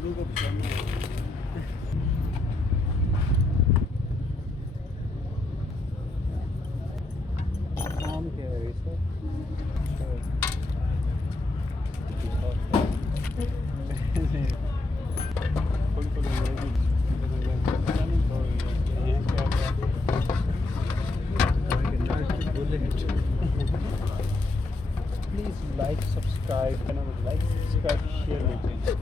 Please like, subscribe, like, subscribe, share my channel.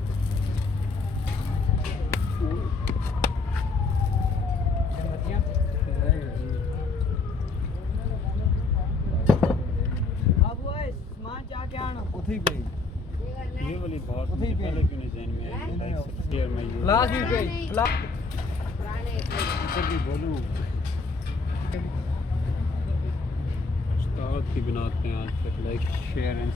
ये वाली बहुत मुझे पहले क्यों नहीं ज़हन में आई? शेयर में क्लास भी पे क्लास इधर भी बोलूँ उस्ताद की बनाते हैं आज फिर लाइक शेयर एंड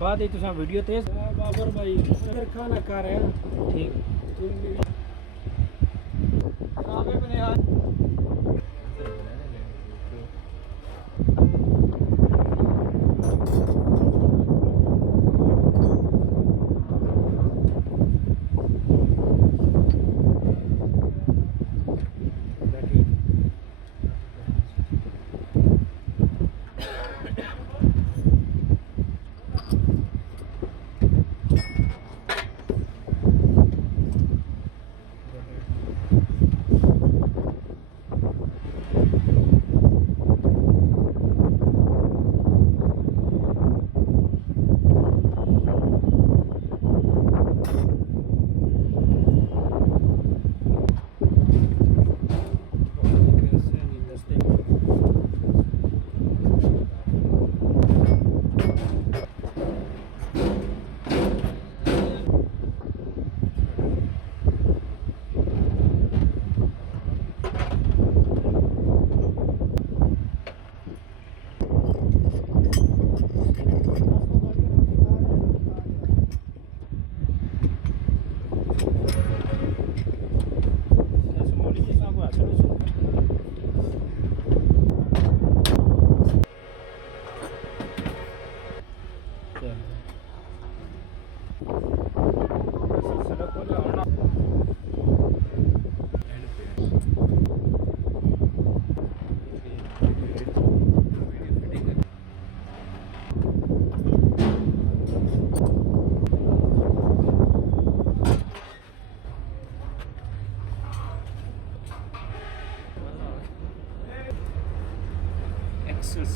बाद ही तुसा वीडियो तेज बाबर भाई अगर खाना खा रहे हैं ठीक आगे बने आज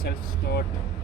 self-start